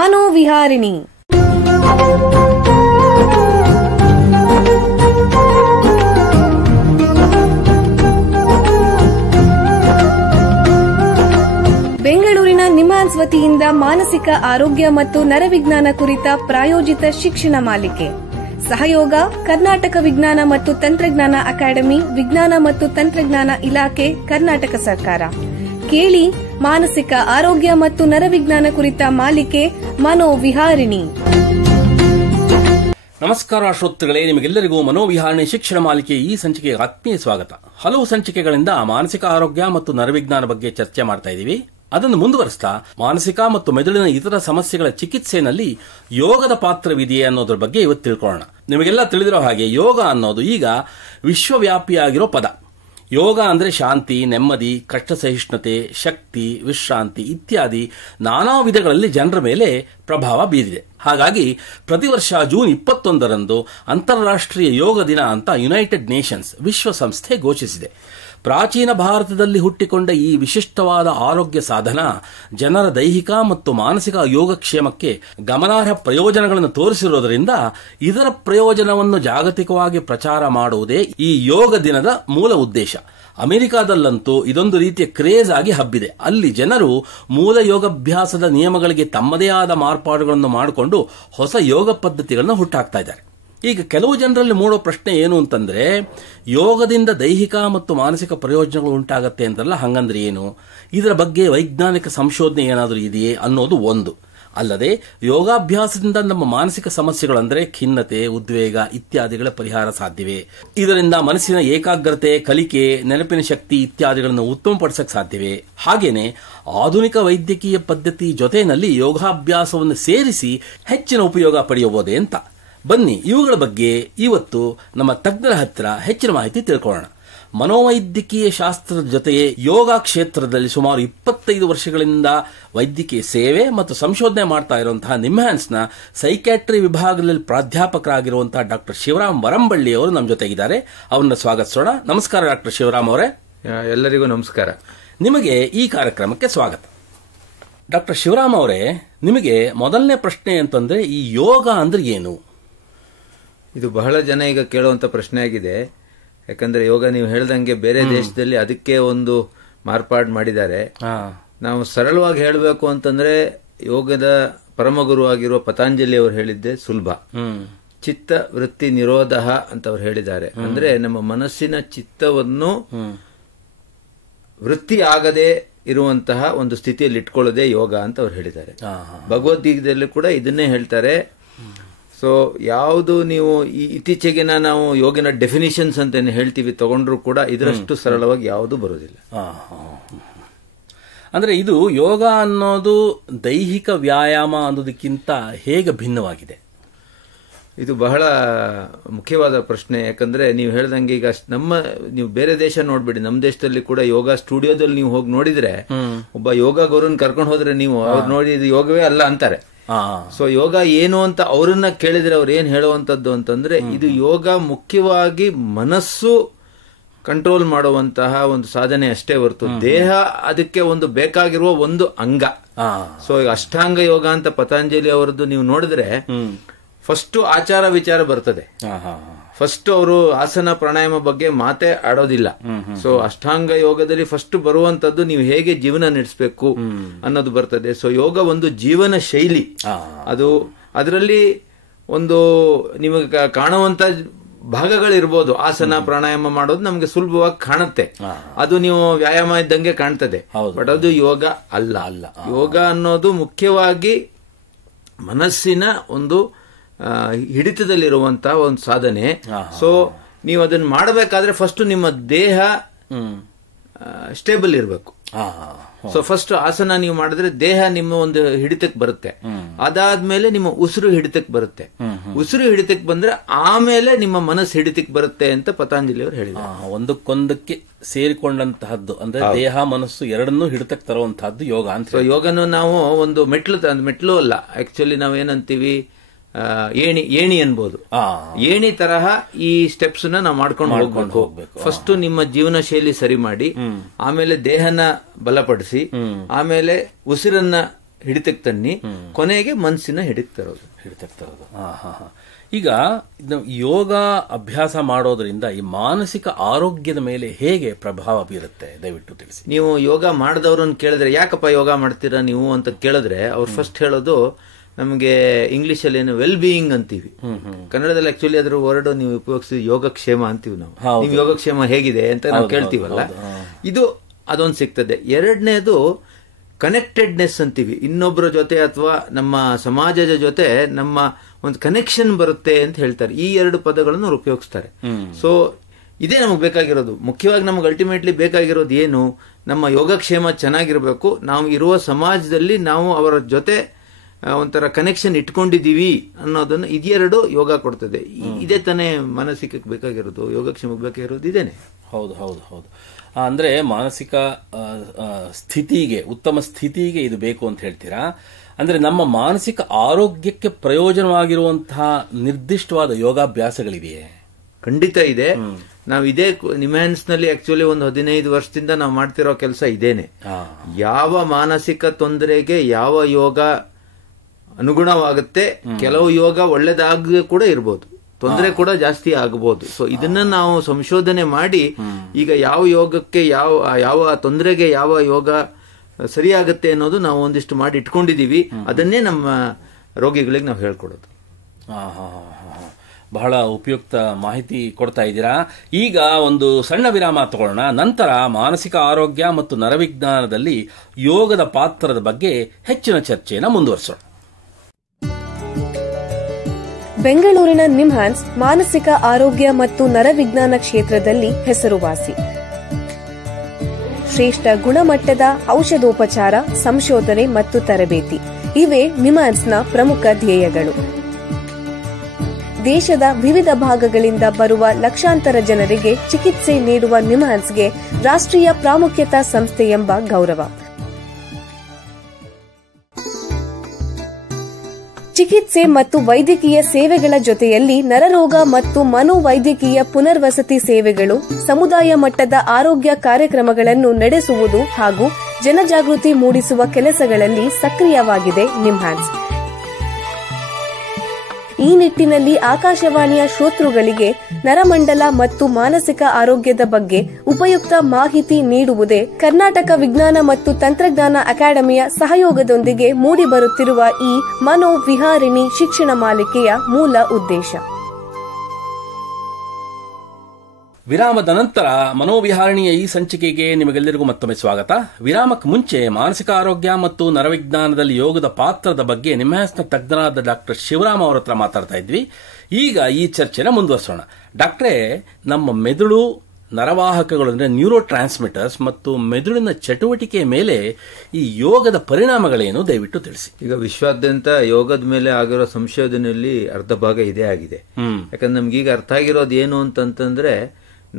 ಮನೋವಿಹಾರಿಣಿ. ಬೆಂಗಳೂರಿನ ನಿಮ್ಹಾನ್ಸ್ ವತಿಯಿಂದ ಮಾನಸಿಕ ಆರೋಗ್ಯ ಮತ್ತು ನರವಿಜ್ಞಾನ ಕುರಿತ ಪ್ರಾಯೋಜಿತ ಶಿಕ್ಷಣ ಮಾಲಿಕೆ. ಸಹಯೋಗ ಕರ್ನಾಟಕ ವಿಜ್ಞಾನ ಮತ್ತು ತಂತ್ರಜ್ಞಾನ ಅಕಾಡೆಮಿ, ವಿಜ್ಞಾನ ಮತ್ತು ತಂತ್ರಜ್ಞಾನ ಇಲಾಖೆ, ಕರ್ನಾಟಕ ಸರ್ಕಾರ. ಕೇಳಿ ಮಾನಸಿಕ ಆರೋಗ್ಯ ಮತ್ತು ನರವಿಜ್ಞಾನ ಕುರಿತ ಮಾಲಿಕೆ ಮನೋವಿಹಾರಿಣಿ. ನಮಸ್ಕಾರ ಶ್ರೋತೃಗಳೇ, ನಿಮಗೆಲ್ಲರಿಗೂ ಮನೋವಿಹಾರಣೆ ಶಿಕ್ಷಣ ಮಾಲಿಕೆ ಈ ಸಂಚಿಕೆಗೆ ಆತ್ಮೀಯ ಸ್ವಾಗತ. ಹಲವು ಸಂಚಿಕೆಗಳಿಂದ ಮಾನಸಿಕ ಆರೋಗ್ಯ ಮತ್ತು ನರವಿಜ್ಞಾನ ಬಗ್ಗೆ ಚರ್ಚೆ ಮಾಡ್ತಾ ಇದ್ದೀವಿ. ಅದನ್ನು ಮುಂದುವರಿಸ್ತಾ ಮಾನಸಿಕ ಮತ್ತು ಮೆದುಳಿನ ಇತರ ಸಮಸ್ಯೆಗಳ ಚಿಕಿತ್ಸೆಯಲ್ಲಿ ಯೋಗದ ಪಾತ್ರವಿದೆಯೇ ಅನ್ನೋದ್ರ ಬಗ್ಗೆ ಇವತ್ತು ತಿಳ್ಕೊಳ್ಳೋಣ. ನಿಮಗೆಲ್ಲ ತಿಳಿದಿರೋ ಹಾಗೆ ಯೋಗ ಅನ್ನೋದು ಈಗ ವಿಶ್ವವ್ಯಾಪಿಯಾಗಿರೋ ಪದ. ಯೋಗ ಅಂದರೆ ಶಾಂತಿ, ನೆಮ್ಮದಿ, ಕಷ್ಟ ಸಹಿಷ್ಣುತೆ, ಶಕ್ತಿ, ವಿಶ್ರಾಂತಿ ಇತ್ಯಾದಿ ನಾನಾ ವಿಧಗಳಲ್ಲಿ ಜನರ ಮೇಲೆ ಪ್ರಭಾವ ಬೀರಿದೆ. ಹಾಗಾಗಿ ಪ್ರತಿ ವರ್ಷ ಜೂನ್ 21ರಂದು ಅಂತಾರಾಷ್ಟ್ರೀಯ ಯೋಗ ದಿನ ಅಂತ ಯುನೈಟೆಡ್ ನೇಷನ್ಸ್ ವಿಶ್ವಸಂಸ್ಥೆ ಘೋಷಿಸಿದೆ. ಪ್ರಾಚೀನ ಭಾರತದಲ್ಲಿ ಹುಟ್ಟಿಕೊಂಡ ಈ ವಿಶಿಷ್ಟವಾದ ಆರೋಗ್ಯ ಸಾಧನ ಜನರ ದೈಹಿಕ ಮತ್ತು ಮಾನಸಿಕ ಯೋಗಕ್ಷೇಮಕ್ಕೆ ಗಮನಾರ್ಹ ಪ್ರಯೋಜನಗಳನ್ನು ತೋರಿಸಿರುವುದರಿಂದ ಇದರ ಪ್ರಯೋಜನವನ್ನು ಜಾಗತಿಕವಾಗಿ ಪ್ರಚಾರ ಮಾಡುವುದೇ ಈ ಯೋಗ ದಿನದ ಮೂಲ ಉದ್ದೇಶ. ಅಮೆರಿಕಾದಲ್ಲಂತೂ ಇದೊಂದು ರೀತಿಯ ಕ್ರೇಜ್ ಆಗಿ ಹಬ್ಬಿದೆ. ಅಲ್ಲಿ ಜನರು ಮೂಲ ಯೋಗಾಭ್ಯಾಸದ ನಿಯಮಗಳಿಗೆ ತಮ್ಮದೇ ಆದ ಮಾರ್ಪಾಡುಗಳನ್ನು ಮಾಡಿಕೊಂಡು ಹೊಸ ಯೋಗ ಪದ್ಧತಿಗಳನ್ನು ಹುಟ್ಟಾಕ್ತಾ ಇದ್ದಾರೆ. ಈಗ ಕೆಲವು ಜನರಲ್ಲಿ ಮೂಡೋ ಪ್ರಶ್ನೆ ಏನು ಅಂತಂದ್ರೆ, ಯೋಗದಿಂದ ದೈಹಿಕ ಮತ್ತು ಮಾನಸಿಕ ಪ್ರಯೋಜನಗಳು ಉಂಟಾಗತ್ತೆ ಅಂತಲ್ಲ, ಹಂಗಂದ್ರೆ ಏನು? ಇದರ ಬಗ್ಗೆ ವೈಜ್ಞಾನಿಕ ಸಂಶೋಧನೆ ಏನಾದರೂ ಇದೆಯೇ ಅನ್ನೋದು ಒಂದು. ಅಲ್ಲದೆ ಯೋಗಾಭ್ಯಾಸದಿಂದ ನಮ್ಮ ಮಾನಸಿಕ ಸಮಸ್ಯೆಗಳಂದ್ರೆ ಖಿನ್ನತೆ, ಉದ್ವೇಗ ಇತ್ಯಾದಿಗಳ ಪರಿಹಾರ ಸಾಧ್ಯವೇ? ಇದರಿಂದ ಮನಸ್ಸಿನ ಏಕಾಗ್ರತೆ, ಕಲಿಕೆ, ನೆನಪಿನ ಶಕ್ತಿ ಇತ್ಯಾದಿಗಳನ್ನು ಉತ್ತಮಪಡಿಸಕ್ಕೆ ಸಾಧ್ಯವೇ? ಹಾಗೇನೆ ಆಧುನಿಕ ವೈದ್ಯಕೀಯ ಪದ್ಧತಿ ಜೊತೆಯಲ್ಲಿ ಯೋಗಾಭ್ಯಾಸವನ್ನು ಸೇರಿಸಿ ಹೆಚ್ಚಿನ ಉಪಯೋಗ ಪಡೆಯಬಹುದೇ ಅಂತ. ಬನ್ನಿ ಇವುಗಳ ಬಗ್ಗೆ ಇವತ್ತು ನಮ್ಮ ತಜ್ಞರ ಹತ್ತಿರ ಹೆಚ್ಚಿನ ಮಾಹಿತಿ ತಿಳ್ಕೊಳ್ಳೋಣ. ಮನೋವೈದ್ಯಕೀಯ ಶಾಸ್ತ್ರದ ಜೊತೆಗೆ ಯೋಗ ಕ್ಷೇತ್ರದಲ್ಲಿ ಸುಮಾರು 25 ವರ್ಷಗಳಿಂದ ವೈದ್ಯಕೀಯ ಸೇವೆ ಮತ್ತು ಸಂಶೋಧನೆ ಮಾಡ್ತಾ ಇರುವಂತಹ ನಿಮ್ಹಾನ್ಸ್ನ ಸೈಕ್ಯಾಟ್ರಿ ವಿಭಾಗದಲ್ಲಿ ಪ್ರಾಧ್ಯಾಪಕರಾಗಿರುವಂತಹ ಡಾಕ್ಟರ್ ಶಿವರಾಮ್ ವರಂಬಳ್ಳಿ ಅವರು ನಮ್ಮ ಜೊತೆಗಿದ್ದಾರೆ. ಅವರನ್ನು ಸ್ವಾಗತಿಸೋಣ. ನಮಸ್ಕಾರ ಡಾಕ್ಟರ್ ಶಿವರಾಮ್ ಅವರೇ. ಎಲ್ಲರಿಗೂ ನಮಸ್ಕಾರ. ನಿಮಗೆ ಈ ಕಾರ್ಯಕ್ರಮಕ್ಕೆ ಸ್ವಾಗತ. ಡಾಕ್ಟರ್ ಶಿವರಾಮ್ ಅವರೇ, ನಿಮಗೆ ಮೊದಲನೇ ಪ್ರಶ್ನೆ ಅಂತಂದ್ರೆ ಈ ಯೋಗ ಅಂದ್ರೆ ಏನು? ಇದು ಬಹಳ ಜನ ಈಗ ಕೇಳುವಂತ ಪ್ರಶ್ನೆ ಆಗಿದೆ. ಯಾಕಂದ್ರೆ ಯೋಗ ನೀವು ಹೇಳ್ದಂಗೆ ಬೇರೆ ದೇಶದಲ್ಲಿ ಅದಕ್ಕೆ ಒಂದು ಮಾರ್ಪಾಡು ಮಾಡಿದ್ದಾರೆ. ನಾವು ಸರಳವಾಗಿ ಹೇಳಬೇಕು ಅಂತಂದ್ರೆ ಯೋಗದ ಪರಮಗುರು ಆಗಿರುವ ಪತಾಂಜಲಿ ಅವರು ಹೇಳಿದ್ದೆ ಸುಲಭ. ಚಿತ್ತ ವೃತ್ತಿ ನಿರೋಧ ಅಂತ ಅವ್ರು ಹೇಳಿದ್ದಾರೆ. ಅಂದ್ರೆ ನಮ್ಮ ಮನಸ್ಸಿನ ಚಿತ್ತವನ್ನು ವೃತ್ತಿ ಆಗದೆ ಇರುವಂತಹ ಒಂದು ಸ್ಥಿತಿಯಲ್ಲಿ ಇಟ್ಕೊಳ್ಳೋದೇ ಯೋಗ ಅಂತ ಅವ್ರು ಹೇಳಿದ್ದಾರೆ. ಭಗವದ್ಗೀತೆಯಲ್ಲಿ ಕೂಡ ಇದನ್ನೇ ಹೇಳ್ತಾರೆ. ಸೊ ಯಾವುದು ನೀವು ಇತ್ತೀಚೆಗಿನ ನಾವು ಯೋಗಿನ ಡೆಫಿನಿಷನ್ಸ್ ಅಂತ ಹೇಳ್ತೀವಿ ತಗೊಂಡ್ರು ಕೂಡ ಇದರಷ್ಟು ಸರಳವಾಗಿ ಯಾವುದು ಬರೋದಿಲ್ಲ. ಅಂದ್ರೆ ಇದು ಯೋಗ ಅನ್ನೋದು ದೈಹಿಕ ವ್ಯಾಯಾಮ ಅನ್ನೋದಕ್ಕಿಂತ ಹೇಗೆ ಭಿನ್ನವಾಗಿದೆ? ಇದು ಬಹಳ ಮುಖ್ಯವಾದ ಪ್ರಶ್ನೆ. ಯಾಕಂದ್ರೆ ನೀವು ಹೇಳ್ದಂಗೆ ಈಗ ನೀವು ಬೇರೆ ದೇಶ ನೋಡ್ಬಿಡಿ, ನಮ್ಮ ದೇಶದಲ್ಲಿ ಕೂಡ ಯೋಗ ಸ್ಟುಡಿಯೋದಲ್ಲಿ ನೀವು ಹೋಗಿ ನೋಡಿದ್ರೆ ಒಬ್ಬ ಯೋಗ ಗುರುನ್ ಕರ್ಕೊಂಡು ಹೋದ್ರೆ ನೀವು ಅವ್ರು ನೋಡಿ ಇದು ಯೋಗವೇ ಅಲ್ಲ ಅಂತಾರೆ. ಸೊ ಯೋಗ ಏನು ಅಂತ ಅವರನ್ನ ಕೇಳಿದ್ರೆ ಅವ್ರು ಏನ್ ಹೇಳುವಂತದ್ದು ಅಂತಂದ್ರೆ, ಇದು ಯೋಗ ಮುಖ್ಯವಾಗಿ ಮನಸ್ಸು ಕಂಟ್ರೋಲ್ ಮಾಡುವಂತಹ ಒಂದು ಸಾಧನೆ ಅಷ್ಟೇ ಹೊರತು ದೇಹ ಅದಕ್ಕೆ ಒಂದು ಬೇಕಾಗಿರುವ ಒಂದು ಅಂಗ. ಸೊ ಈಗ ಅಷ್ಟಾಂಗ ಯೋಗ ಅಂತ ಪತಾಂಜಲಿ ಅವರದ್ದು ನೀವು ನೋಡಿದ್ರೆ ಫಸ್ಟ್ ಆಚಾರ ವಿಚಾರ ಬರ್ತದೆ. ಫಸ್ಟ್ ಅವರು ಆಸನ ಪ್ರಾಣಾಯಾಮ ಬಗ್ಗೆ ಮಾತೇ ಆಡೋದಿಲ್ಲ. ಸೊ ಅಷ್ಟಾಂಗ ಯೋಗದಲ್ಲಿ ಫಸ್ಟ್ ಬರುವಂತದ್ದು ನೀವು ಹೇಗೆ ಜೀವನ ನಡೆಸಬೇಕು ಅನ್ನೋದು ಬರ್ತದೆ. ಸೊ ಯೋಗ ಒಂದು ಜೀವನ ಶೈಲಿ. ಅದು ಅದರಲ್ಲಿ ಒಂದು ನಿಮಗೆ ಕಾಣುವಂತ ಭಾಗಗಳಿರ್ಬೋದು. ಆಸನ ಪ್ರಾಣಾಯಾಮ ಮಾಡೋದು ನಮ್ಗೆ ಸುಲಭವಾಗಿ ಕಾಣುತ್ತೆ, ಅದು ನೀವು ವ್ಯಾಯಾಮ ಇದ್ದಂಗೆ ಕಾಣ್ತದೆ. ಬಟ್ ಅದು ಯೋಗ ಅಲ್ಲ. ಯೋಗ ಅನ್ನೋದು ಮುಖ್ಯವಾಗಿ ಮನಸ್ಸಿನ ಒಂದು ಹಿಡಿತದಲ್ಲಿರುವಂತಹ ಒಂದು ಸಾಧನೆ. ಸೊ ನೀವು ಅದನ್ನ ಮಾಡಬೇಕಾದ್ರೆ ಫಸ್ಟ್ ನಿಮ್ಮ ದೇಹ ಸ್ಟೇಬಲ್ ಇರಬೇಕು. ಸೊ ಫಸ್ಟ್ ಆಸನ ನೀವು ಮಾಡಿದ್ರೆ ದೇಹ ನಿಮ್ಮ ಒಂದು ಹಿಡಿತಕ್ಕೆ ಬರುತ್ತೆ. ಅದಾದ್ಮೇಲೆ ನಿಮ್ಮ ಉಸಿರು ಹಿಡಿತಕ್ಕೆ ಬರುತ್ತೆ. ಉಸಿರು ಹಿಡಿತಕ್ಕೆ ಬಂದ್ರೆ ಆಮೇಲೆ ನಿಮ್ಮ ಮನಸ್ಸು ಹಿಡಿತಕ್ಕೆ ಬರುತ್ತೆ ಅಂತ ಪತಾಂಜಲಿ ಅವರು ಹೇಳಿದ್ದಾರೆ. ಒಂದಕ್ಕೊಂದಕ್ಕೆ ಸೇರಿಕೊಂಡಂತಹದ್ದು ಅಂದ್ರೆ ದೇಹ ಮನಸ್ಸು ಎರಡನ್ನೂ ಹಿಡಿತಕ್ಕೆ ತರುವಂತಹದ್ದು ಯೋಗ ಅಂತ. ಸೊ ಯೋಗನು ನಾವು ಒಂದು ಮೆಟ್ಲು ಅಲ್ಲ, ಆಕ್ಚುಲಿ ನಾವೇನಂತೀವಿ ಏಣಿ ಅನ್ಬೋದು. ಏಣಿ ತರಹ ಈ ಸ್ಟೆಪ್ಸ್ ನಾವು ಮಾಡ್ಕೊಂಡು ಹೋಗ್ಬೇಕು. ಫಸ್ಟ್ ನಿಮ್ಮ ಜೀವನ ಶೈಲಿ ಸರಿ ಮಾಡಿ, ಆಮೇಲೆ ದೇಹನ ಬಲಪಡಿಸಿ, ಆಮೇಲೆ ಉಸಿರನ್ನ ಹಿಡಿತಕ್ಕೆ ತನ್ನಿ, ಕೊನೆಗೆ ಮನಸ್ಸಿನ ಹಿಡಿತಕ್ಕೆ ತರೋದು. ಈಗ ಯೋಗ ಅಭ್ಯಾಸ ಮಾಡೋದ್ರಿಂದ ಈ ಮಾನಸಿಕ ಆರೋಗ್ಯದ ಮೇಲೆ ಹೇಗೆ ಪ್ರಭಾವ ಬೀರುತ್ತೆ ದಯವಿಟ್ಟು ತಿಳಿಸಿ. ನೀವು ಯೋಗ ಮಾಡಿದವ್ರನ್ನ ಕೇಳಿದ್ರೆ ಯಾಕಪ್ಪ ಯೋಗ ಮಾಡ್ತೀರಾ ನೀವು ಅಂತ ಕೇಳಿದ್ರೆ ಅವ್ರು ಫಸ್ಟ್ ಹೇಳೋದು ನಮಗೆ ಇಂಗ್ಲಿಷ್ ಅಲ್ಲಿ ಏನು ವೆಲ್ ಬೀಯಿಂಗ್ ಅಂತೀವಿ, ಕನ್ನಡದಲ್ಲಿ ಆಕ್ಚುಲಿ ಅದ್ರ ವರ್ಡ್ ನೀವು ಉಪಯೋಗಿಸಿ ಯೋಗಕ್ಷೇಮ ಅಂತೀವಿ ನಾವು. ನೀವು ಯೋಗಕ್ಷೇಮ ಹೇಗಿದೆ ಅಂತ ನಾವು ಕೇಳ್ತೀವಲ್ಲ, ಇದು ಅದೊಂದು ಸಿಗ್ತದೆ. ಎರಡನೇದು ಕನೆಕ್ಟೆಡ್ನೆಸ್ ಅಂತೀವಿ, ಇನ್ನೊಬ್ಬರ ಜೊತೆ ಅಥವಾ ನಮ್ಮ ಸಮಾಜದ ಜೊತೆ ನಮ್ಮ ಒಂದು ಕನೆಕ್ಷನ್ ಬರುತ್ತೆ ಅಂತ ಹೇಳ್ತಾರೆ. ಈ ಎರಡು ಪದಗಳನ್ನು ಅವ್ರು ಉಪಯೋಗಿಸ್ತಾರೆ. ಸೊ ಇದೇ ನಮಗೆ ಬೇಕಾಗಿರೋದು. ಮುಖ್ಯವಾಗಿ ನಮಗೆ ಅಲ್ಟಿಮೇಟ್ಲಿ ಬೇಕಾಗಿರೋದು ಏನು, ನಮ್ಮ ಯೋಗಕ್ಷೇಮ ಚೆನ್ನಾಗಿರ್ಬೇಕು, ನಾವು ಇರುವ ಸಮಾಜದಲ್ಲಿ ನಾವು ಅವರ ಜೊತೆ ಒಂಥರ ಕನೆಕ್ಷನ್ ಇಟ್ಕೊಂಡಿದೀವಿ ಅನ್ನೋದನ್ನು ಇದೆರಡು ಯೋಗ ಕೊಡ್ತದೆ. ಇದೇ ತಾನೇ ಮಾನಸಿಕಕ್ಕೆ ಬೇಕಾಗಿರೋದು, ಯೋಗಕ್ಷೇಮಕ್ಕೆ ಬೇಕಾಗಿರೋದು ಇದೇನೆ. ಹೌದು ಹೌದು ಹೌದು. ಅಂದ್ರೆ ಮಾನಸಿಕ ಸ್ಥಿತಿಗೆ, ಉತ್ತಮ ಸ್ಥಿತಿಗೆ ಇದು ಬೇಕು ಅಂತ ಹೇಳ್ತೀರಾ. ಅಂದ್ರೆ ನಮ್ಮ ಮಾನಸಿಕ ಆರೋಗ್ಯಕ್ಕೆ ಪ್ರಯೋಜನವಾಗಿರುವಂತಹ ನಿರ್ದಿಷ್ಟವಾದ ಯೋಗಾಭ್ಯಾಸಗಳಿವೆಯೇ? ಖಂಡಿತ ಇದೆ. ನಾವು ಇದೇ ನಿಮ್ಯಾನ್ಸ್ ನಲ್ಲಿ ಆಕ್ಚುಲಿ ಒಂದು 15 ವರ್ಷದಿಂದ ನಾವು ಮಾಡ್ತಿರೋ ಕೆಲಸ ಇದೇನೆ. ಯಾವ ಮಾನಸಿಕ ತೊಂದರೆಗೆ ಯಾವ ಯೋಗ ಅನುಗುಣವಾಗುತ್ತೆ, ಕೆಲವು ಯೋಗ ಒಳ್ಳೇದಾಗ ಕೂಡ ಇರ್ಬೋದು, ತೊಂದರೆ ಕೂಡ ಜಾಸ್ತಿ ಆಗಬಹುದು. ಸೊ ಇದನ್ನ ನಾವು ಸಂಶೋಧನೆ ಮಾಡಿ ಈಗ ಯಾವ ಯೋಗಕ್ಕೆ ಯಾವ ತೊಂದರೆಗೆ ಯಾವ ಯೋಗ ಸರಿಯಾಗುತ್ತೆ ಅನ್ನೋದು ನಾವು ಒಂದಿಷ್ಟು ಮಾಡಿ ಇಟ್ಕೊಂಡಿದೀವಿ. ಅದನ್ನೇ ನಮ್ಮ ರೋಗಿಗಳಿಗೆ ನಾವು ಹೇಳ್ಕೊಡೋದು. ಬಹಳ ಉಪಯುಕ್ತ ಮಾಹಿತಿ ಕೊಡ್ತಾ ಇದ್ದೀರಾ. ಈಗ ಒಂದು ಸಣ್ಣ ವಿರಾಮ ತಗೊಳ್ಳೋಣ. ನಂತರ ಮಾನಸಿಕ ಆರೋಗ್ಯ ಮತ್ತು ನರವಿಜ್ಞಾನದಲ್ಲಿ ಯೋಗದ ಪಾತ್ರದ ಬಗ್ಗೆ ಹೆಚ್ಚಿನ ಚರ್ಚೆಯನ್ನು ಮುಂದುವರಿಸೋಣ. ಬೆಂಗಳೂರಿನ ನಿಮ್ಹಾನ್ಸ್ ಮಾನಸಿಕ ಆರೋಗ್ಯ ಮತ್ತು ನರವಿಜ್ಞಾನ ಕ್ಷೇತ್ರದಲ್ಲಿ ಹೆಸರುವಾಸಿ. ಶ್ರೇಷ್ಠ ಗುಣಮಟ್ಟದ ಔಷಧೋಪಚಾರ, ಸಂಶೋಧನೆ ಮತ್ತು ತರಬೇತಿ ಇವೇ ನಿಮ್ಹಾನ್ಸ್ನ ಪ್ರಮುಖ ಧ್ಯೇಯಗಳು. ದೇಶದ ವಿವಿಧ ಭಾಗಗಳಿಂದ ಬರುವ ಲಕ್ಷಾಂತರ ಜನರಿಗೆ ಚಿಕಿತ್ಸೆ ನೀಡುವ ನಿಮ್ಹಾನ್ಸ್ಗೆ ರಾಷ್ಟ್ರೀಯ ಪ್ರಾಮುಖ್ಯತಾ ಸಂಸ್ಥೆ ಎಂಬ ಗೌರವ. ಚಿಕಿತ್ಸೆ ಮತ್ತು ವೈದ್ಯಕೀಯ ಸೇವೆಗಳ ಜೊತೆಯಲ್ಲಿ ನರರೋಗ ಮತ್ತು ಮನೋವೈದ್ಯಕೀಯ ಪುನರ್ವಸತಿ ಸೇವೆಗಳು, ಸಮುದಾಯ ಮಟ್ಟದ ಆರೋಗ್ಯ ಕಾರ್ಯಕ್ರಮಗಳನ್ನು ನಡೆಸುವುದು ಹಾಗೂ ಜನಜಾಗೃತಿ ಮೂಡಿಸುವ ಕೆಲಸಗಳಲ್ಲಿ ಸಕ್ರಿಯವಾಗಿದೆ ನಿಮ್ಹಾನ್ಸ್. ಈ ನಿಟ್ಟಿನಲ್ಲಿ ಆಕಾಶವಾಣಿಯ ಶ್ರೋತೃಗಳಿಗೆ ನರಮಂಡಲ ಮತ್ತು ಮಾನಸಿಕ ಆರೋಗ್ಯದ ಬಗ್ಗೆ ಉಪಯುಕ್ತ ಮಾಹಿತಿ ನೀಡುವುದೇ ಕರ್ನಾಟಕ ವಿಜ್ಞಾನ ಮತ್ತು ತಂತ್ರಜ್ಞಾನ ಅಕಾಡೆಮಿಯ ಸಹಯೋಗದೊಂದಿಗೆ ಮೂಡಿಬರುತ್ತಿರುವ ಈ ಮನೋವಿಹಾರಿಣಿ ಶಿಕ್ಷಣ ಮಾಲಿಕೆಯ ಮೂಲ ಉದ್ದೇಶ. ವಿರಾಮದ ನಂತರ ಮನೋವಿಹಾರಣಿಯ ಈ ಸಂಚಿಕೆಗೆ ನಿಮಗೆಲ್ಲರಿಗೂ ಮತ್ತೊಮ್ಮೆ ಸ್ವಾಗತ. ವಿರಾಮಕ್ಕೆ ಮುಂಚೆ ಮಾನಸಿಕ ಆರೋಗ್ಯ ಮತ್ತು ನರವಿಜ್ಞಾನದಲ್ಲಿ ಯೋಗದ ಪಾತ್ರದ ಬಗ್ಗೆ ನಿಮ್ಹಾನ್ಸ್ನ ತಜ್ಞರಾದ ಡಾಕ್ಟರ್ ಶಿವರಾಮ್ ಅವರ ಹತ್ರ ಮಾತಾಡ್ತಾ ಇದ್ವಿ. ಈಗ ಈ ಚರ್ಚೆನ ಮುಂದುವರಿಸೋಣ. ಡಾಕ್ಟ್ರೇ, ನಮ್ಮ ಮೆದುಳು, ನರವಾಹಕಗಳು ಅಂದರೆ ನ್ಯೂರೋ ಟ್ರಾನ್ಸ್ಮಿಟರ್ಸ್ ಮತ್ತು ಮೆದುಳಿನ ಚಟುವಟಿಕೆಯ ಮೇಲೆ ಈ ಯೋಗದ ಪರಿಣಾಮಗಳೇನು ದಯವಿಟ್ಟು ತಿಳಿಸಿ. ಈಗ ವಿಶ್ವಾದ್ಯಂತ ಯೋಗದ ಮೇಲೆ ಆಗಿರೋ ಸಂಶೋಧನೆಯಲ್ಲಿ ಅರ್ಧ ಭಾಗ ಇದೇ ಆಗಿದೆ. ಯಾಕಂದ್ರೆ ನಮ್ಗೀಗ ಅರ್ಥ ಆಗಿರೋದು ಏನು ಅಂತಂತಂದ್ರೆ,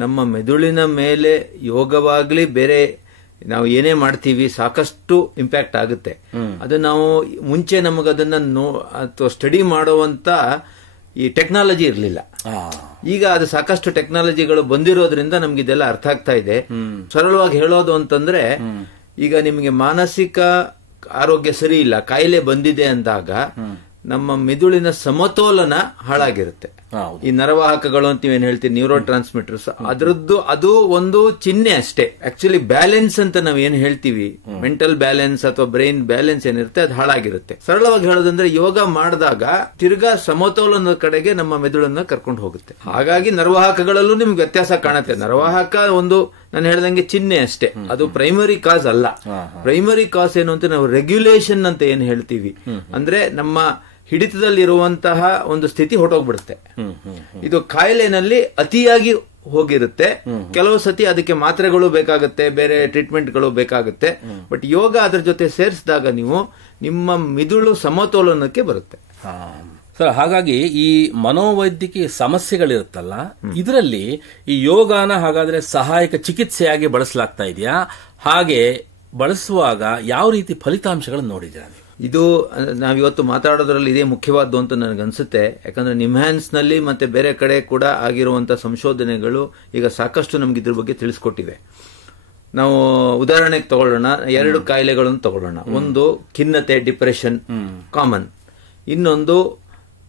ನಮ್ಮ ಮೆದುಳಿನ ಮೇಲೆ ಯೋಗವಾಗ್ಲಿ ಬೇರೆ ನಾವು ಏನೇ ಮಾಡ್ತೀವಿ ಸಾಕಷ್ಟು ಇಂಪ್ಯಾಕ್ಟ್ ಆಗುತ್ತೆ. ಅದು ನಾವು ಮುಂಚೆ ನಮಗದನ್ನ ಅಥವಾ ಸ್ಟಡಿ ಮಾಡುವಂತ ಈ ಟೆಕ್ನಾಲಜಿ ಇರಲಿಲ್ಲ. ಈಗ ಅದು ಸಾಕಷ್ಟು ಟೆಕ್ನಾಲಜಿಗಳು ಬಂದಿರೋದ್ರಿಂದ ನಮ್ಗೆ ಇದೆಲ್ಲ ಅರ್ಥ ಆಗ್ತಾ ಇದೆ. ಸರಳವಾಗಿ ಹೇಳೋದು ಅಂತಂದ್ರೆ, ಈಗ ನಿಮಗೆ ಮಾನಸಿಕ ಆರೋಗ್ಯ ಸರಿ ಇಲ್ಲ, ಕಾಯಿಲೆ ಬಂದಿದೆ ಅಂದಾಗ ನಮ್ಮ ಮೆದುಳಿನ ಸಮತೋಲನ ಹಾಳಾಗಿರುತ್ತೆ. ಈ ನರವಾಹಕಗಳು ಅಂತ ನೀವೇನು ಹೇಳ್ತೀವಿ, ನ್ಯೂರೋ ಟ್ರಾನ್ಸ್ಮಿಟರ್ಸ್, ಅದರದ್ದು ಅದು ಒಂದು ಚಿಹ್ನೆ ಅಷ್ಟೇ. ಆಕ್ಚುಲಿ ಬ್ಯಾಲೆನ್ಸ್ ಅಂತ ನಾವ್ ಏನ್ ಹೇಳ್ತೀವಿ, ಮೆಂಟಲ್ ಬ್ಯಾಲೆನ್ಸ್ ಅಥವಾ ಬ್ರೈನ್ ಬ್ಯಾಲೆನ್ಸ್ ಏನಿರುತ್ತೆ ಅದು ಹಾಳಾಗಿರುತ್ತೆ. ಸರಳವಾಗಿ ಹೇಳೋದಂದ್ರೆ, ಯೋಗ ಮಾಡಿದಾಗ ತಿರ್ಗಾ ಸಮತೋಲನದ ಕಡೆಗೆ ನಮ್ಮ ಮೆದುಳನ್ನ ಕರ್ಕೊಂಡು ಹೋಗುತ್ತೆ. ಹಾಗಾಗಿ ನರವಾಹಕಗಳಲ್ಲೂ ನಿಮ್ಗೆ ವ್ಯತ್ಯಾಸ ಕಾಣುತ್ತೆ. ನರವಾಹಕ ಒಂದು ನಾನು ಹೇಳ್ದಂಗೆ ಚಿಹ್ನೆ ಅಷ್ಟೇ, ಅದು ಪ್ರೈಮರಿ ಕಾಸ್ ಅಲ್ಲ. ಪ್ರೈಮರಿ ಕಾಸ್ ಏನು ಅಂತ ನಾವು ರೆಗ್ಯುಲೇಷನ್ ಅಂತ ಏನ್ ಹೇಳ್ತೀವಿ, ಅಂದ್ರೆ ನಮ್ಮ ಹಿಡಿತದಲ್ಲಿರುವಂತಹ ಒಂದು ಸ್ಥಿತಿ ಹೊರಟೋಗ್ಬಿಡುತ್ತೆ. ಇದು ಕಾಯಿಲೆನಲ್ಲಿ ಅತಿಯಾಗಿ ಹೋಗಿರುತ್ತೆ. ಕೆಲವು ಸತಿ ಅದಕ್ಕೆ ಮಾತ್ರೆಗಳು ಬೇಕಾಗುತ್ತೆ, ಬೇರೆ ಟ್ರೀಟ್ಮೆಂಟ್ಗಳು ಬೇಕಾಗುತ್ತೆ. ಬಟ್ ಯೋಗ ಅದ್ರ ಜೊತೆ ಸೇರಿಸಿದಾಗ ನೀವು ನಿಮ್ಮ ಮಿದುಳು ಸಮತೋಲನಕ್ಕೆ ಬರುತ್ತೆ. ಸರ್, ಹಾಗಾಗಿ ಈ ಮನೋವೈದ್ಯಕೀಯ ಸಮಸ್ಯೆಗಳಿರುತ್ತಲ್ಲ, ಇದರಲ್ಲಿ ಈ ಯೋಗನ ಹಾಗಾದ್ರೆ ಸಹಾಯಕ ಚಿಕಿತ್ಸೆಯಾಗಿ ಬಳಸಲಾಗ್ತಾ ಇದೆಯಾ? ಹಾಗೆ ಬಳಸುವಾಗ ಯಾವ ರೀತಿ ಫಲಿತಾಂಶಗಳನ್ನು ನೋಡಿದ್ದೀರಾ? ಇದು ನಾವಿವತ್ತು ಮಾತಾಡೋದ್ರಲ್ಲಿ ಇದೇ ಮುಖ್ಯವಾದ್ದು ಅಂತ ನನಗನ್ಸುತ್ತೆ. ಯಾಕಂದ್ರೆ ನಿಮ್ಹಾನ್ಸ್ ನಲ್ಲಿ ಮತ್ತೆ ಬೇರೆ ಕಡೆ ಕೂಡ ಆಗಿರುವಂತಹ ಸಂಶೋಧನೆಗಳು ಈಗ ಸಾಕಷ್ಟು ನಮ್ಗೆ ಇದ್ರ ಬಗ್ಗೆ ತಿಳಿಸ್ಕೊಟ್ಟಿವೆ. ನಾವು ಉದಾಹರಣೆಗೆ ತಗೊಳ್ಳೋಣ, 2 ಕಾಯಿಲೆಗಳನ್ನು ತಗೊಳ್ಳೋಣ. ಒಂದು ಖಿನ್ನತೆ, ಡಿಪ್ರೆಷನ್ ಕಾಮನ್. ಇನ್ನೊಂದು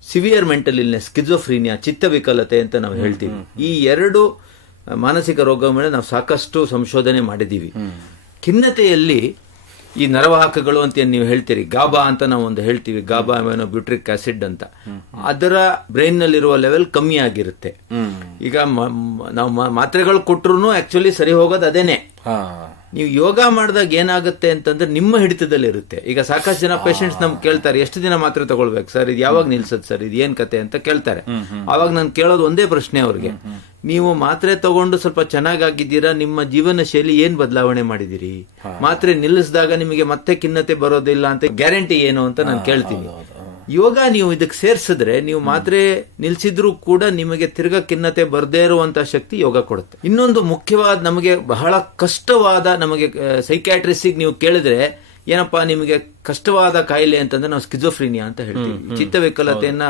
ಸಿವಿಯರ್ ಮೆಂಟಲ್ ಇಲ್ನೆಸ್, ಸ್ಕಿಜೋಫ್ರೀನಿಯಾ, ಚಿತ್ತವಿಕಲತೆ ಅಂತ ನಾವು ಹೇಳ್ತೀವಿ. ಈ 2 ಮಾನಸಿಕ ರೋಗ ಮೇಲೆ ನಾವು ಸಾಕಷ್ಟು ಸಂಶೋಧನೆ ಮಾಡಿದೀವಿ. ಖಿನ್ನತೆಯಲ್ಲಿ ಈ ನರವಾಹಕಗಳು ಅಂತ ನೀವು ಹೇಳ್ತೀರಿ, ಗಾಬಾ ಅಂತ ನಾವು ಒಂದು ಹೇಳ್ತೀವಿ, ಗಾಬಾ ಅಮೈನೋ ಬ್ಯೂಟ್ರಿಕ್ ಆಸಿಡ್ ಅಂತ, ಅದರ ಬ್ರೈನ್ ನಲ್ಲಿರುವ ಲೆವೆಲ್ ಕಮ್ಮಿ ಆಗಿರುತ್ತೆ. ಈಗ ನಾವು ಮಾತ್ರೆಗಳು ಕೊಟ್ಟರು ಆಕ್ಚುಲಿ ಸರಿ ಹೋಗೋದು ಅದೇನೆ. ನೀವು ಯೋಗ ಮಾಡಿದಾಗ ಏನಾಗುತ್ತೆ ಅಂತಂದ್ರೆ ನಿಮ್ಮ ಹಿಡಿತದಲ್ಲಿ ಇರುತ್ತೆ. ಈಗ ಸಾಕಷ್ಟು ಜನ ಪೇಷಂಟ್ಸ್ ನಮ್ಗೆ ಕೇಳ್ತಾರೆ, ಎಷ್ಟು ದಿನ ಮಾತ್ರೆ ತಗೊಳ್ಬೇಕು ಸರ್, ಇದು ಯಾವಾಗ ನಿಲ್ಸದ್ ಸರ್, ಇದು ಏನ್ ಕತೆ ಅಂತ ಕೇಳ್ತಾರೆ. ಅವಾಗ ನಾನು ಕೇಳೋದು ಒಂದೇ ಪ್ರಶ್ನೆ ಅವ್ರಿಗೆ, ನೀವು ಮಾತ್ರೆ ತಗೊಂಡು ಸ್ವಲ್ಪ ಚೆನ್ನಾಗಿದ್ದೀರಾ, ನಿಮ್ಮ ಜೀವನ ಶೈಲಿ ಏನ್ ಬದಲಾವಣೆ ಮಾಡಿದಿರಿ? ಮಾತ್ರೆ ನಿಲ್ಲಿಸಿದಾಗ ನಿಮಗೆ ಮತ್ತೆ ಖಿನ್ನತೆ ಬರೋದಿಲ್ಲ ಅಂತ ಗ್ಯಾರಂಟಿ ಏನು ಅಂತ ನಾನು ಕೇಳ್ತೀನಿ. ಯೋಗ ನೀವು ಇದಕ್ಕೆ ಸೇರ್ಸಿದ್ರೆ, ನೀವು ಮಾತ್ರೆ ನಿಲ್ಸಿದ್ರು ಕೂಡ ನಿಮಗೆ ತಿರ್ಗಾ ಖಿನ್ನತೆ ಬರದೇ ಇರುವಂತಹ ಶಕ್ತಿ ಯೋಗ ಕೊಡುತ್ತೆ. ಇನ್ನೊಂದು ಮುಖ್ಯವಾದ, ನಮಗೆ ಬಹಳ ಕಷ್ಟವಾದ, ನಮಗೆ ಸೈಕ್ಯಾಟ್ರಿಸ್ಟಿಗೆ ನೀವು ಕೇಳಿದ್ರೆ ಏನಪ್ಪಾ ನಿಮಗೆ ಕಷ್ಟವಾದ ಕಾಯಿಲೆ ಅಂತಂದ್ರೆ ನಾವು ಸ್ಕಿಜೋಫ್ರೀನಿಯಾ ಅಂತ ಹೇಳ್ತೀವಿ. ಚಿತ್ತವಿಕಲತೆಯನ್ನ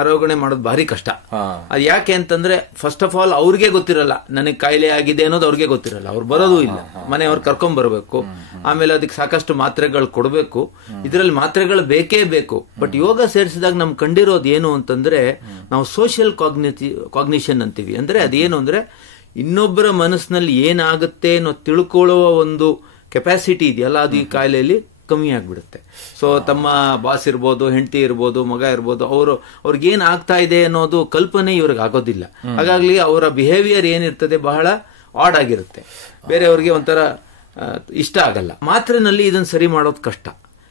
ಆರೋಗ್ಯ ಮಾಡೋದು ಭಾರಿ ಕಷ್ಟ. ಅದು ಯಾಕೆ ಅಂತಂದ್ರೆ ಫಸ್ಟ್ ಆಫ್ ಆಲ್ ಅವ್ರಿಗೆ ಗೊತ್ತಿರಲ್ಲ ನನಗೆ ಕಾಯಿಲೆ ಆಗಿದೆ ಅನ್ನೋದು, ಅವ್ರಿಗೆ ಗೊತ್ತಿರಲ್ಲ. ಅವ್ರು ಬರೋದು ಇಲ್ಲ, ಮನೆಯವ್ರು ಕರ್ಕೊಂಡ್ ಬರಬೇಕು, ಆಮೇಲೆ ಅದಕ್ಕೆ ಸಾಕಷ್ಟು ಮಾತ್ರೆಗಳು ಕೊಡಬೇಕು. ಇದರಲ್ಲಿ ಮಾತ್ರೆಗಳು ಬೇಕೇ ಬೇಕು. ಬಟ್ ಯೋಗ ಸೇರಿಸಿದಾಗ ನಮ್ ಕಂಡಿರೋದು ಏನು ಅಂತಂದ್ರೆ, ನಾವು ಸೋಷಿಯಲ್ ಕಾಗ್ನಿಷನ್ ಅಂತೀವಿ. ಅಂದ್ರೆ ಅದೇನು ಅಂದ್ರೆ, ಇನ್ನೊಬ್ಬರ ಮನಸ್ಸಿನಲ್ಲಿ ಏನಾಗುತ್ತೆ ಅನ್ನೋ ತಿಳ್ಕೊಳ್ಳುವ ಒಂದು ಕೆಪಾಸಿಟಿ ಇದೆಯಲ್ಲ, ಅದು ಈ ಕಾಯಿಲೆಯಲ್ಲಿ ಕಮ್ಮಿ ಆಗ್ಬಿಡುತ್ತೆ. ಸೊ ತಮ್ಮ ಬಾಸ್ ಇರ್ಬೋದು, ಹೆಂಡತಿ ಇರ್ಬೋದು, ಮಗ ಇರ್ಬೋದು, ಅವ್ರಿಗೇನ್ ಆಗ್ತಾ ಇದೆ ಅನ್ನೋದು ಕಲ್ಪನೆ ಇವ್ರಿಗೆ ಆಗೋದಿಲ್ಲ. ಹಾಗಾಗಿ ಅವರ ಬಿಹೇವಿಯರ್ ಏನಿರ್ತದೆ ಬಹಳ ಆಡ್ ಆಗಿರುತ್ತೆ, ಬೇರೆಯವ್ರಿಗೆ ಒಂಥರ ಇಷ್ಟ ಆಗಲ್ಲ. ಮಾತ್ರೆನಲ್ಲಿ ಇದನ್ನ ಸರಿ ಮಾಡೋದು ಕಷ್ಟ.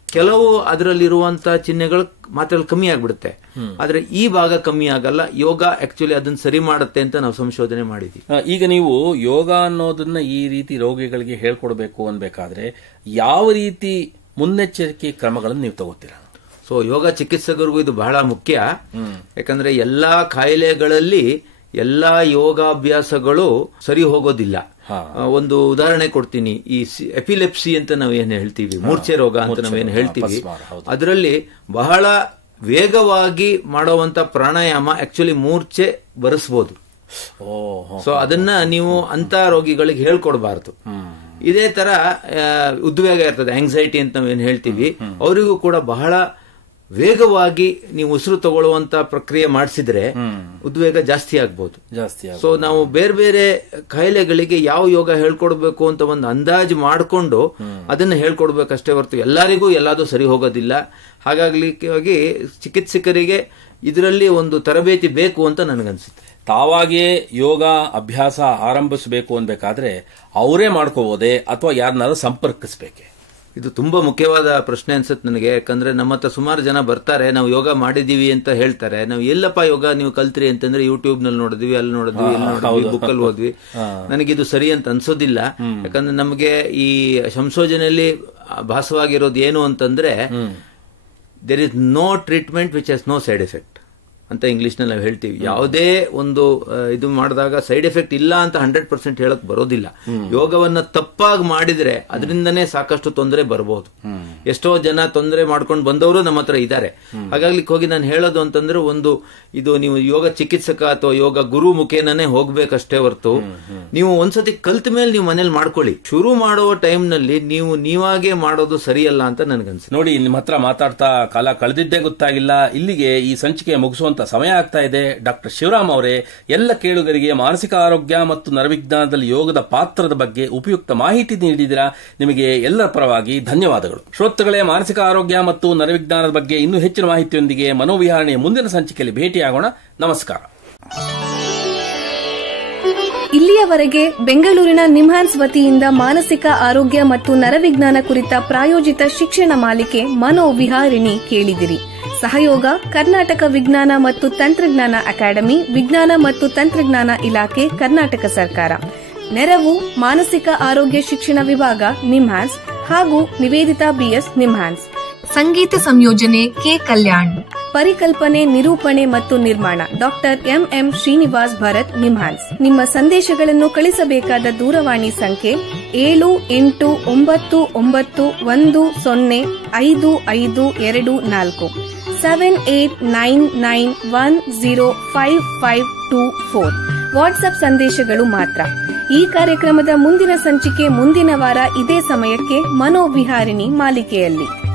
ಕೆಲವು ಅದರಲ್ಲಿರುವಂತಹ ಚಿಹ್ನೆಗಳು ಮಾತ್ರ ಕಮ್ಮಿ ಆಗ್ಬಿಡುತ್ತೆ, ಆದ್ರೆ ಈ ಭಾಗ ಕಮ್ಮಿ ಆಗಲ್ಲ. ಯೋಗ ಆಕ್ಚುಲಿ ಅದನ್ನ ಸರಿ ಮಾಡುತ್ತೆ ಅಂತ ನಾವು ಸಂಶೋಧನೆ ಮಾಡಿದ್ವಿ. ಈಗ ನೀವು ಯೋಗ ಅನ್ನೋದನ್ನ ಈ ರೀತಿ ರೋಗಿಗಳಿಗೆ ಹೇಳ್ಕೊಡ್ಬೇಕು ಅನ್ಬೇಕಾದ್ರೆ ಯಾವ ರೀತಿ ಮುನ್ನೆಚ್ಚರಿಕೆ ಕ್ರಮಗಳನ್ನು ನೀವು ತಗೋತೀರಾ? ಸೊ ಯೋಗ ಚಿಕಿತ್ಸಕರಿಗೂ ಇದು ಬಹಳ ಮುಖ್ಯ. ಯಾಕಂದ್ರೆ ಎಲ್ಲಾ ಕಾಯಿಲೆಗಳಲ್ಲಿ ಎಲ್ಲಾ ಯೋಗಾಭ್ಯಾಸಗಳು ಸರಿ ಹೋಗೋದಿಲ್ಲ. ಒಂದು ಉದಾಹರಣೆ ಕೊಡ್ತೀನಿ. ಈ ಎಪಿಲೆಪ್ಸಿ ಅಂತ ನಾವೇನು ಹೇಳ್ತೀವಿ, ಮೂರ್ಛೆ ರೋಗ ಅಂತ ನಾವೇನು ಹೇಳ್ತೀವಿ, ಅದರಲ್ಲಿ ಬಹಳ ವೇಗವಾಗಿ ಮಾಡುವಂತ ಪ್ರಾಣಾಯಾಮ ಆಕ್ಚುಲಿ ಮೂರ್ಛೆ ಬರೆಸಬಹುದು. ಸೊ ಅದನ್ನ ನೀವು ಅಂತ ರೋಗಿಗಳಿಗೆ ಹೇಳ್ಕೊಡ್ಬಾರ್ದು. ಇದೇ ತರ ಉದ್ವೇಗ ಇರ್ತದೆ, ಆಂಗ್ಸೈಟಿ ಅಂತ ನಾವೇನು ಹೇಳ್ತೀವಿ, ಅವರಿಗೂ ಕೂಡ ಬಹಳ ವೇಗವಾಗಿ ನೀವು ಉಸಿರು ತಗೊಳ್ಳುವಂತ ಪ್ರಕ್ರಿಯೆ ಮಾಡಿಸಿದ್ರೆ ಉದ್ವೇಗ ಜಾಸ್ತಿ ಆಗ್ಬಹುದು. ಸೊ ನಾವು ಬೇರೆ ಬೇರೆ ಕಾಯಿಲೆಗಳಿಗೆ ಯಾವ ಯೋಗ ಹೇಳ್ಕೊಡ್ಬೇಕು ಅಂತ ಒಂದು ಅಂದಾಜು ಮಾಡಿಕೊಂಡು ಅದನ್ನ ಹೇಳ್ಕೊಡ್ಬೇಕಷ್ಟೇ ಹೊರತು ಎಲ್ಲರಿಗೂ ಎಲ್ಲಾದ್ರೂ ಸರಿ ಹೋಗೋದಿಲ್ಲ. ಹಾಗಾಗಿ ಚಿಕಿತ್ಸಕರಿಗೆ ಇದರಲ್ಲಿ ಒಂದು ತರಬೇತಿ ಬೇಕು ಅಂತ ನನಗನ್ಸುತ್ತೆ. ತಾವಾಗಿಯೇ ಯೋಗ ಅಭ್ಯಾಸ ಆರಂಭಿಸಬೇಕು ಅನ್ಬೇಕಾದ್ರೆ ಅವರೇ ಮಾಡ್ಕೋಬೋದೇ ಅಥವಾ ಯಾರನ್ನಾದ್ರೂ ಸಂಪರ್ಕಿಸಬೇಕೆ? ಇದು ತುಂಬಾ ಮುಖ್ಯವಾದ ಪ್ರಶ್ನೆ ಅನ್ಸುತ್ತೆ ನನಗೆ. ಯಾಕಂದ್ರೆ ನಮ್ಮ ಹತ್ರ ಸುಮಾರು ಜನ ಬರ್ತಾರೆ, ನಾವು ಯೋಗ ಮಾಡಿದೀವಿ ಅಂತ ಹೇಳ್ತಾರೆ. ನಾವು ಎಲ್ಲಪ್ಪ ಯೋಗ ನೀವು ಕಲ್ತ್ರಿ ಅಂತಂದ್ರೆ ಯೂಟ್ಯೂಬ್ ನಲ್ಲಿ ನೋಡಿದ್ವಿ, ಅಲ್ಲಿ ನೋಡಿದ್ವಿ, ಇಲ್ಲಿ ನೋಡಿದ್ವಿ, ಬುಕ್ ಅಲ್ಲಿ ಓದ್ವಿ. ನನಗಿದು ಸರಿ ಅಂತ ಅನ್ಸೋದಿಲ್ಲ. ಯಾಕಂದ್ರೆ ನಮಗೆ ಈ ಸಂಶೋಧನೆಯಲ್ಲಿ ಭಾಸವಾಗಿರೋದು ಏನು ಅಂತಂದ್ರೆ, there is no treatment which has no side effect ಅಂತ ಇಂಗ್ಲಿಷ್ ನಲ್ಲಿ ನಾವು ಹೇಳ್ತೀವಿ. ಯಾವುದೇ ಒಂದು ಇದು ಮಾಡಿದಾಗ ಸೈಡ್ ಎಫೆಕ್ಟ್ ಇಲ್ಲ ಅಂತ 100% ಹೇಳಕ್ ಬರೋದಿಲ್ಲ. ಯೋಗವನ್ನ ತಪ್ಪಾಗಿ ಮಾಡಿದ್ರೆ ಅದರಿಂದನೇ ಸಾಕಷ್ಟು ತೊಂದರೆ ಬರಬಹುದು. ಎಷ್ಟೋ ಜನ ತೊಂದರೆ ಮಾಡ್ಕೊಂಡು ಬಂದವರು ನಮ್ಮ ಹತ್ರ ಇದ್ದಾರೆ. ಹಾಗಾಗಿ ಹೋಗಿ ನಾನು ಹೇಳೋದು ಅಂತಂದ್ರೆ, ಒಂದು ಇದು ನೀವು ಯೋಗ ಚಿಕಿತ್ಸಕ ಅಥವಾ ಯೋಗ ಗುರು ಮುಖೇನೇ ಹೋಗ್ಬೇಕಷ್ಟೇ ಹೊರತು, ನೀವು ಒಂದ್ಸತಿ ಕಲ್ತ ಮೇಲೆ ನೀವು ಮನೇಲಿ ಮಾಡ್ಕೊಳ್ಳಿ. ಶುರು ಮಾಡುವ ಟೈಮ್ ನಲ್ಲಿ ನೀವು ನೀವಾಗೆ ಮಾಡೋದು ಸರಿಯಲ್ಲ ಅಂತ ನನ್ಗನ್ಸುತ್ತೆ. ನೋಡಿ, ನಿಮ್ಮ ಹತ್ರ ಮಾತಾಡ್ತಾ ಕಾಲ ಕಳೆದಿದ್ದೇ ಗೊತ್ತಾಗಿಲ್ಲ. ಇಲ್ಲಿಗೆ ಈ ಸಂಚಿಕೆ ಮುಗಿಸುವಂತ ಸಮಯ ಆಗ್ತಾ ಇದೆ. ಡಾಕ್ಟರ್ ಶಿವರಾಮ್ ಅವರೇ, ಎಲ್ಲ ಕೇಳುಗರಿಗೆ ಮಾನಸಿಕ ಆರೋಗ್ಯ ಮತ್ತು ನರವಿಜ್ಞಾನದಲ್ಲಿ ಯೋಗದ ಪಾತ್ರದ ಬಗ್ಗೆ ಉಪಯುಕ್ತ ಮಾಹಿತಿ ನೀಡಿದಿರಾ. ನಿಮಗೆ ಎಲ್ಲರ ಪರವಾಗಿ ಧನ್ಯವಾದಗಳು. ಶ್ರೋತೃಗಳೇ, ಮಾನಸಿಕ ಆರೋಗ್ಯ ಮತ್ತು ನರವಿಜ್ಞಾನದ ಬಗ್ಗೆ ಇನ್ನೂ ಹೆಚ್ಚಿನ ಮಾಹಿತಿಯೊಂದಿಗೆ ಮನೋವಿಹಾರಣೆಯ ಮುಂದಿನ ಸಂಚಿಕೆಯಲ್ಲಿ ಭೇಟಿಯಾಗೋಣ. ನಮಸ್ಕಾರ. ಇಲ್ಲಿಯವರೆಗೆ ಬೆಂಗಳೂರಿನ ನಿಮ್ಹಾನ್ಸ್ ವತಿಯಿಂದ ಮಾನಸಿಕ ಆರೋಗ್ಯ ಮತ್ತು ನರವಿಜ್ಞಾನ ಕುರಿತ ಪ್ರಾಯೋಜಿತ ಶಿಕ್ಷಣ ಮಾಲಿಕೆ ಮನೋವಿಹಾರಿಣಿ ಕೇಳಿದಿರಿ. ಸಹಯೋಗ ಕರ್ನಾಟಕ ವಿಜ್ಞಾನ ಮತ್ತು ತಂತ್ರಜ್ಞಾನ ಅಕಾಡೆಮಿ, ವಿಜ್ಞಾನ ಮತ್ತು ತಂತ್ರಜ್ಞಾನ ಇಲಾಖೆ, ಕರ್ನಾಟಕ ಸರ್ಕಾರ. ನೆರವು ಮಾನಸಿಕ ಆರೋಗ್ಯ ಶಿಕ್ಷಣ ವಿಭಾಗ, ನಿಮ್ಹಾನ್ಸ್ ಹಾಗೂ ನಿವೇದಿತಾ ಬಿಎಸ್, ನಿಮ್ಹಾನ್ಸ್. ಸಂಗೀತ ಸಂಯೋಜನೆ ಕೆ ಕಲ್ಯಾಣ್. ಪರಿಕಲ್ಪನೆ, ನಿರೂಪಣೆ ಮತ್ತು ನಿರ್ಮಾಣ ಡಾಕ್ಟರ್ ಎಂಎಂ ಶ್ರೀನಿವಾಸ್ ಭರತ್, ನಿಮ್ಹಾನ್ಸ್. ನಿಮ್ಮ ಸಂದೇಶಗಳನ್ನು ಕಳಿಸಬೇಕಾದ ದೂರವಾಣಿ ಸಂಖ್ಯೆ 7891105524 7899105524. ವಾಟ್ಸ್ಆಪ್ ಸಂದೇಶಗಳು ಮಾತ್ರ. ಈ ಕಾರ್ಯಕ್ರಮದ ಮುಂದಿನ ಸಂಚಿಕೆ ಮುಂದಿನ ವಾರ ಇದೇ ಸಮಯಕ್ಕೆ ಮನೋವಿಹಾರಿಣಿ ಮಾಲಿಕೆಯಲ್ಲಿ.